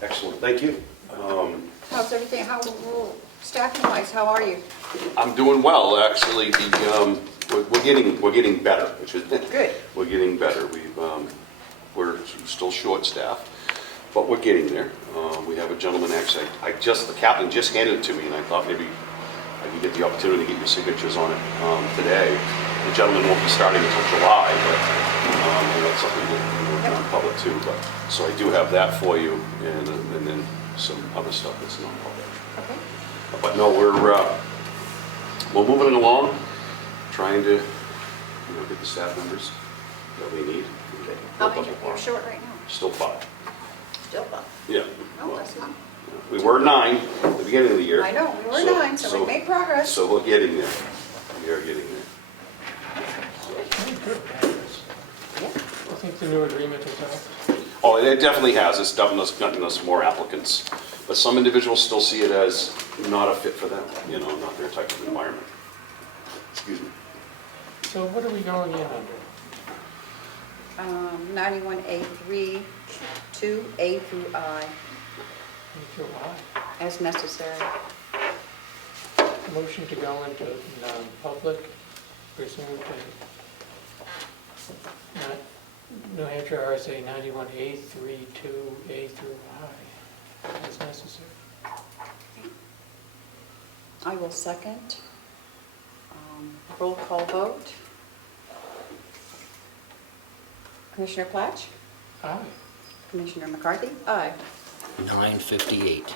Excellent, thank you. How's everything, staffing wise, how are you? I'm doing well, actually. We're getting better, which is Good. We're getting better. We're still short-staffed, but we're getting there. We have a gentleman, actually, the captain just handed it to me, and I thought maybe I could get the opportunity to get your signatures on it today. The gentleman won't be starting until July, but that's something that we're in public too. But so I do have that for you, and then some other stuff that's non-public. Okay. But no, we're moving along, trying to get the staff members that we need. How many you're short right now? Still 5. Still up. Yeah. No, that's not. We were 9 at the beginning of the year. I know, we were 9, so we made progress. So we're getting there. We are getting there. good progress. Yeah. I think the new agreement is out. Oh, it definitely has. It's definitely gotten us more applicants. But some individuals still see it as not a fit for them, not their type of environment. Excuse me. So what are we going in under? 91A3, 2A through I, Through I. as necessary. Motion to go into non-public pursuant to New Hampshire RSA 91A3, 2A through I, as necessary. I will second. Roll call vote. Commissioner Platch? Aye. Commissioner McCarthy? Aye. 9:58.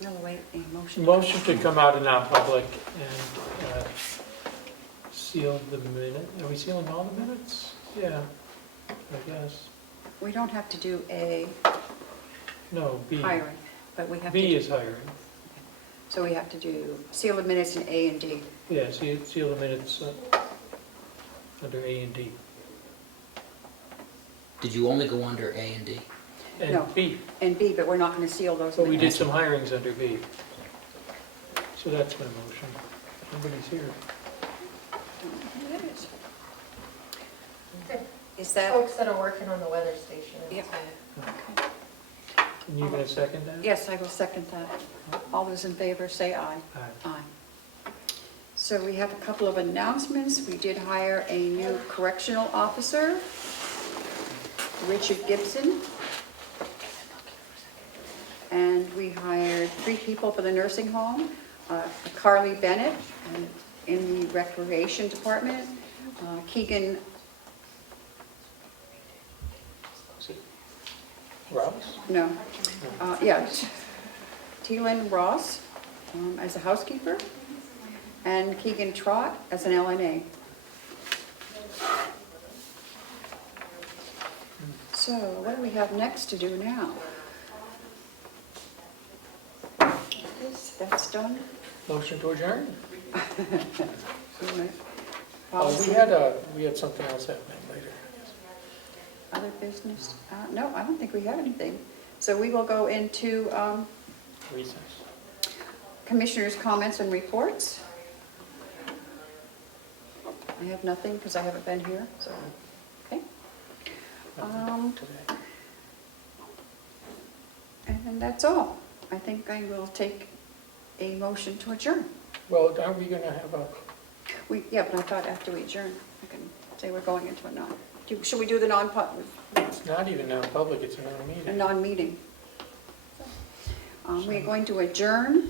No, wait, a motion. Motion to come out of non-public and seal the minute. Are we sealing all the minutes? Yeah, I guess. We don't have to do A, No, B. hiring, but we have to. B is hiring. So we have to do seal the minutes in A and D. Yeah, seal the minutes under A and D. Did you only go under A and D? No. And B, And B, but we're not going to seal those but we did minutes. some hirings under B. So that's my motion. Nobody's here. Is that, Folks that are working on the weather station. Yep. And you gonna second that? yes, I will second that. All those in favor, say aye. Aye. Aye. So we have a couple of announcements. We did hire a new correctional officer, Richard Gibson. And we hired 3 people for the nursing home, Carly Bennett in the recreation department, Keegan, Ross? no, yeah, Teelan Ross as a housekeeper, and Keegan Trott as an LNA. So what do we have next to do now? That's done. Motion to adjourn? We had something else happening later. Other business? No, I don't think we have anything. So we will go into, Recess. Commissioners' comments and reports. I have nothing because I haven't been here, so, okay. today. And that's all. I think I will take a motion to adjourn. Well, aren't we gonna have a, Yeah, but I thought after we adjourn, I can say we're going into a non, should we do the non-public, it's not even non-public, it's another a meeting. non-meeting? We are going to adjourn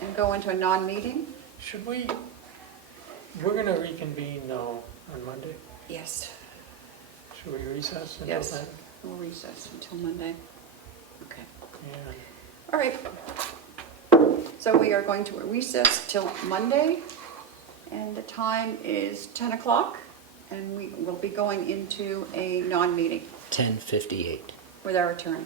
and go into a non-meeting? Should we, we're gonna reconvene now on Monday. Yes. Should we recess until Yes. then? We'll recess until Monday. Okay. Yeah. All right. So we are going to recess till Monday, and the time is 10 o'clock, and we will be going into a non-meeting 10:58. with our attorney.